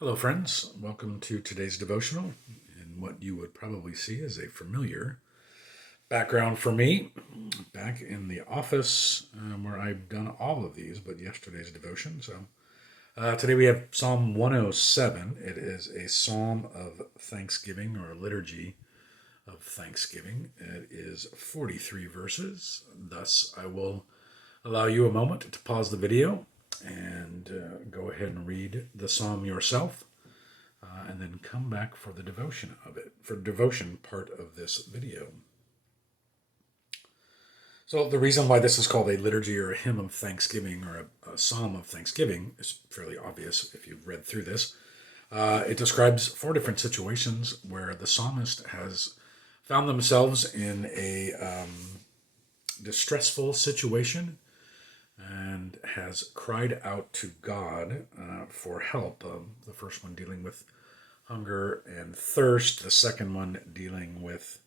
Hello, friends. Welcome to today's devotional. And what you would probably see is a familiar background for me back in the office where I've done all of these, but yesterday's devotion. So today we have Psalm 107. It is a psalm of thanksgiving or a liturgy of thanksgiving. It is 43 verses. Thus, I will allow you a moment to pause the video and go ahead and read the psalm yourself and then come back for the devotion of it, for devotion part of this video. So the reason why this is called a liturgy or a hymn of thanksgiving or a psalm of thanksgiving is fairly obvious if you've read through this. It describes four different situations where the psalmist has found themselves in a distressful situation and has cried out to God for help. The first one dealing with hunger and thirst. The second one dealing with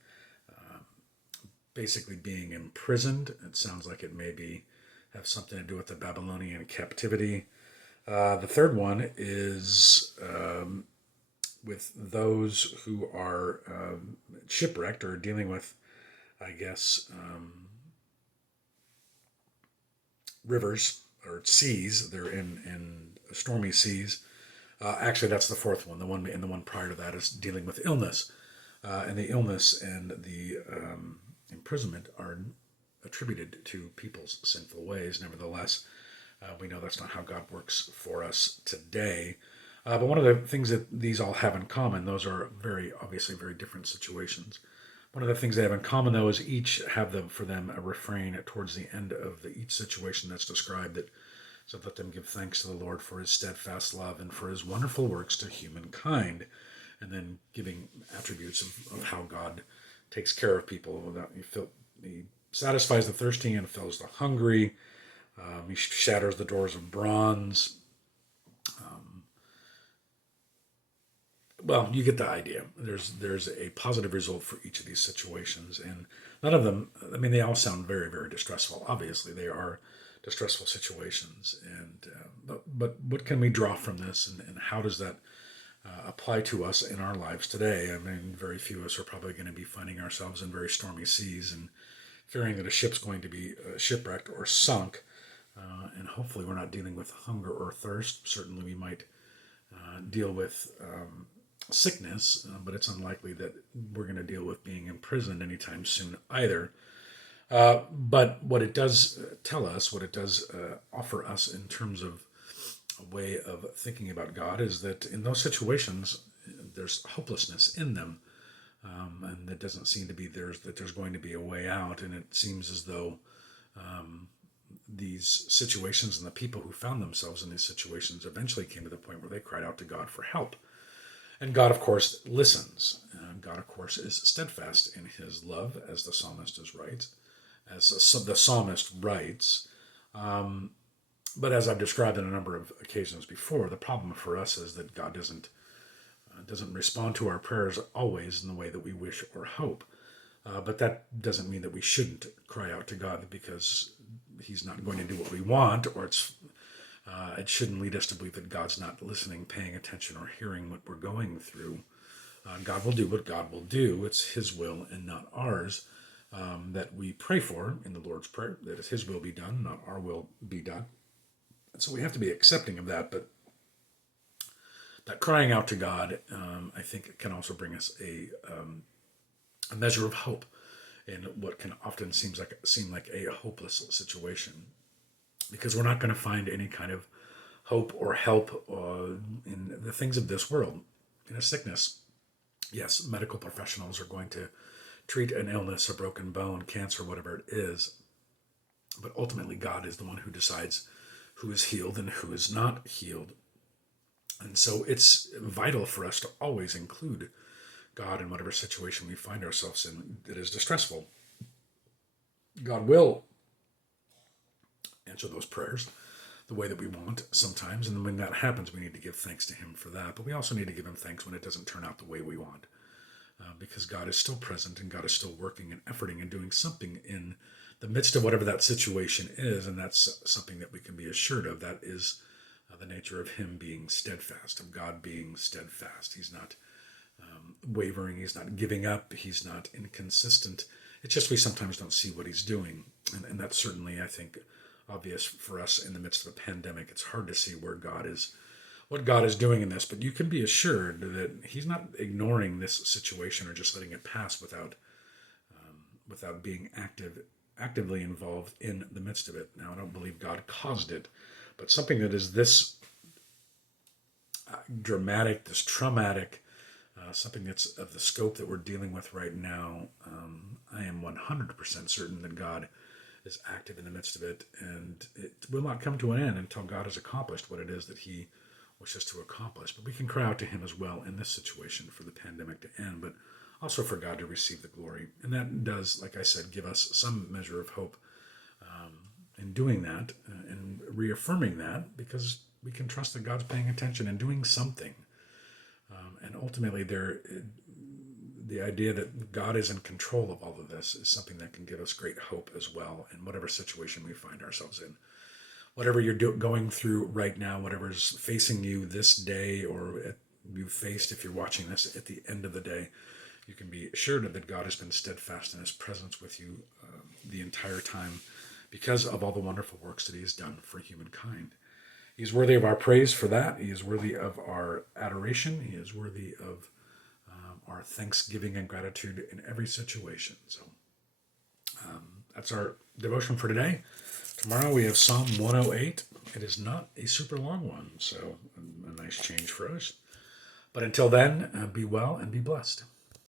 basically being imprisoned. It sounds like it maybe have something to do with the Babylonian captivity. The third one is with those who are shipwrecked or dealing with, I guess, rivers or seas. They're in stormy seas. Actually, that's the fourth one. The one prior to that is dealing with illness, and the illness and the imprisonment are attributed to people's sinful ways. Nevertheless, we know that's not how God works for us today. But one of the things that these all have in common, those are very obviously very different situations. One of the things they have in common, though, is each have them for them a refrain towards the end of each situation that's described that so let them give thanks to the Lord for his steadfast love and for his wonderful works to humankind. And then giving attributes of how God takes care of people. He satisfies the thirsty and fills the hungry. He shatters the doors of bronze. Well, you get the idea. There's a positive result for each of these situations, and none of them. I mean, they all sound very very distressful. Obviously, they are distressful situations, and but what can we draw from this, and how does that apply to us in our lives today? I mean, very few of us are probably going to be finding ourselves in very stormy seas and fearing that a ship's going to be shipwrecked or sunk, and hopefully we're not dealing with hunger or thirst. Certainly, we might deal with sickness, but it's unlikely that we're going to deal with being imprisoned anytime soon either. But what it does tell us, what it does offer us in terms of a way of thinking about God, is that in those situations, there's hopelessness in them, and it doesn't seem to be there's going to be a way out. And it seems as though these situations and the people who found themselves in these situations eventually came to the point where they cried out to God for help. And God, of course, listens. God, of course, is steadfast in his love, as the psalmist writes. But as I've described on a number of occasions before, the problem for us is that God doesn't respond to our prayers always in the way that we wish or hope. But that doesn't mean that we shouldn't cry out to God because he's not going to do what we want, or it shouldn't lead us to believe that God's not listening, paying attention, or hearing what we're going through. God will do what God will do. It's his will and not ours that we pray for in the Lord's Prayer, that his will be done, not our will be done. And so we have to be accepting of that, but that crying out to God, I think, can also bring us a measure of hope in what can often seem like a hopeless situation, because we're not going to find any kind of hope or help in the things of this world. In a sickness, yes, medical professionals are going to treat an illness, a broken bone, cancer, whatever it is, but ultimately God is the one who decides who is healed and who is not healed. And so it's vital for us to always include God in whatever situation we find ourselves in that is distressful. God will answer those prayers the way that we want sometimes, and when that happens, we need to give thanks to him for that. But we also need to give him thanks when it doesn't turn out the way we want, because God is still present and God is still working and efforting and doing something in the midst of whatever that situation is, and that's something that we can be assured of. That is the nature of him being steadfast, of God being steadfast. He's not wavering, he's not giving up, he's not inconsistent. It's just we sometimes don't see what he's doing. And that's certainly, I think, obvious for us in the midst of a pandemic. It's hard to see what God is doing in this, but you can be assured that he's not ignoring this situation or just letting it pass without being actively involved in the midst of it. Now, I don't believe God caused it, but something that is this dramatic, this traumatic, something that's of the scope that we're dealing with right now, I am 100% certain that God is active in the midst of it, and it will not come to an end until God has accomplished what it is that he wishes to accomplish. But we can cry out to him as well in this situation for the pandemic to end, but also for God to receive the glory. And that does, like I said, give us some measure of hope in doing that and reaffirming that, because we can trust that God's paying attention and doing something. And ultimately, the idea that God is in control of all of this is something that can give us great hope as well in whatever situation we find ourselves in. Whatever you're going through right now, whatever's facing you this day, or you faced if you're watching this at the end of the day, you can be assured that God has been steadfast in his presence with you the entire time because of all the wonderful works that he has done for humankind. He is worthy of our praise for that. He is worthy of our adoration. He is worthy of our thanksgiving and gratitude in every situation. So that's our devotion for today. Tomorrow we have Psalm 108. It is not a super long one, so a nice change for us. But until then, be well and be blessed.